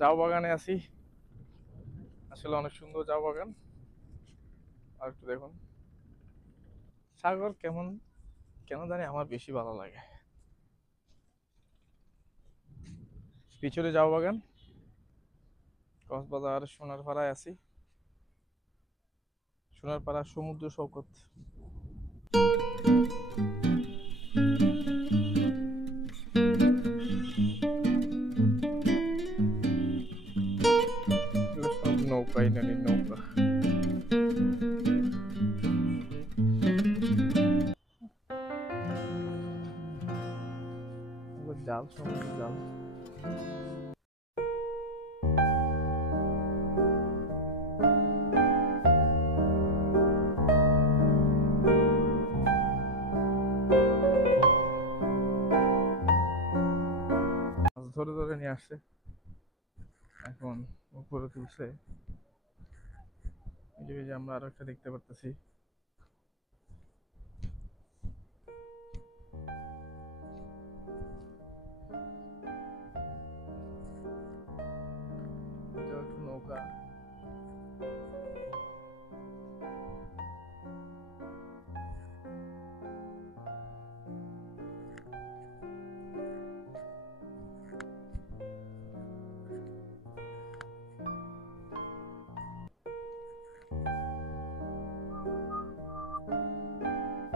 জাউ বাগানে আছি। আসলে অনেক সুন্দর জাউ বাগান। আর একটু দেখুন সাগর কেমন, কেন জানি আমার বেশি ভালো লাগে। পিছনে জাউ বাগান, কক্সবাজার সোনারপাড়ায় আছি। সোনারপাড়া সমুদ্র সৈকত। এগুলো সব নৌকা, ইনানির নৌকা। জাল, সমুদ্র জাল। মাছ ধরে ধরে নিয়ে আসছে, এখন উপরে তুলছে। এই যে আমরা আরো একটা দেখতে পারতেছি। এটা একটা নৌকা।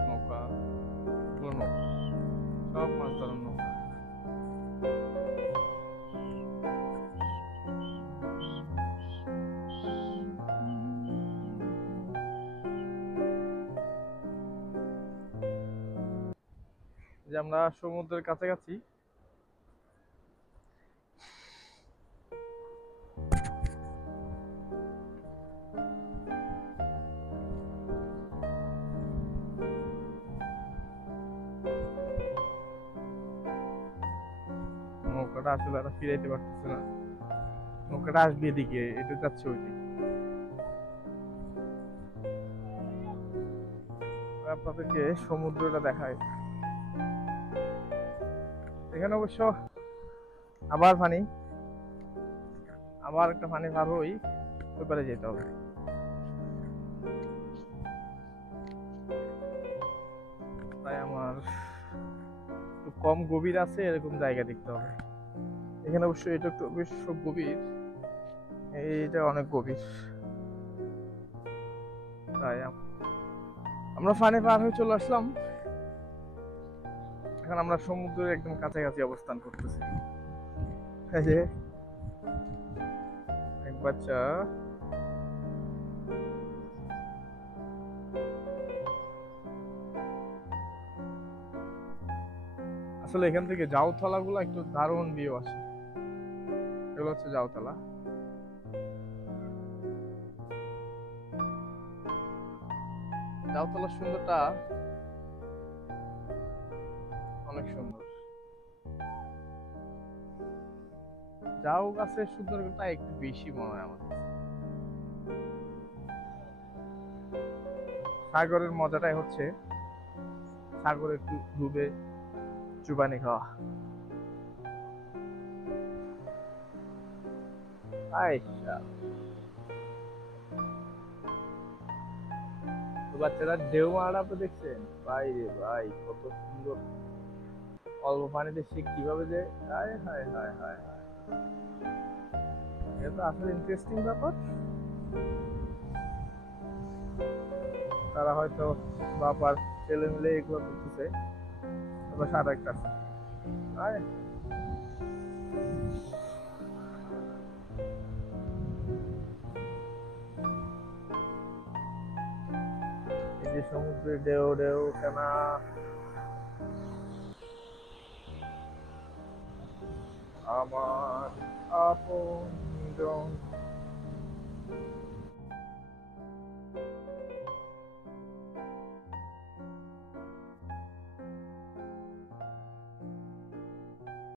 নৌকা, পুরো নৌকা, সব মাছ ধরার নৌকা। যে আমরা সমুদ্রের কাছাকাছি। নৌকাটা আসলে আর ফিরাইতে পারতেছে না। নৌকাটা আসবে এদিকে, এটা যাচ্ছে ওইদিকে। আপনাদেরকে সমুদ্রটা দেখায়। এখানে অবশ্য আবার পানি, আবার একটা পানি পার হই, ওই পারে যেতে হবে। তাই আমার একটু কম গভীর আছে এরকম জায়গা দেখতে হবে। এখানে অবশ্য এটা একটু অবশ্য গভীর, এইটা অনেক গভীর। তাই আমরা পানি পার হয়ে চলে আসলাম। এখন আমরা সমুদ্রের একদম কাছাকাছি অবস্থান করতেছি। এই যে এক বাচ্চা, আসলে এখান থেকে জাউতলা গুলো একটু দারুণ ভিউ আসে। এগুলো হচ্ছে জাউতলা। জাউতলার সুন্দরটা অনেক সুন্দর। জাউ গাছের সুন্দরতা একটু বেশি মনে হয় আমার। সাগরের মজাটাই হচ্ছে সাগরে একটু ডুবে চুবানি খাওয়া। বাচ্চারা ঢেউ মারা তো দেখছেন ভাই রে ভাই, কত সুন্দর। অল্প পানিতে সে কিভাবে যে, হায় হায় হায় হায় হায়, এটা তো আসলে ইন্টারেস্টিং ব্যাপার। তারা হয়তো বাবার ছেলে মিলে এগুলো করতেছে, তারপর সারা একটা এই যে সমুদ্রে ঢেউ ঢেউ কেনা। আমার আপন জন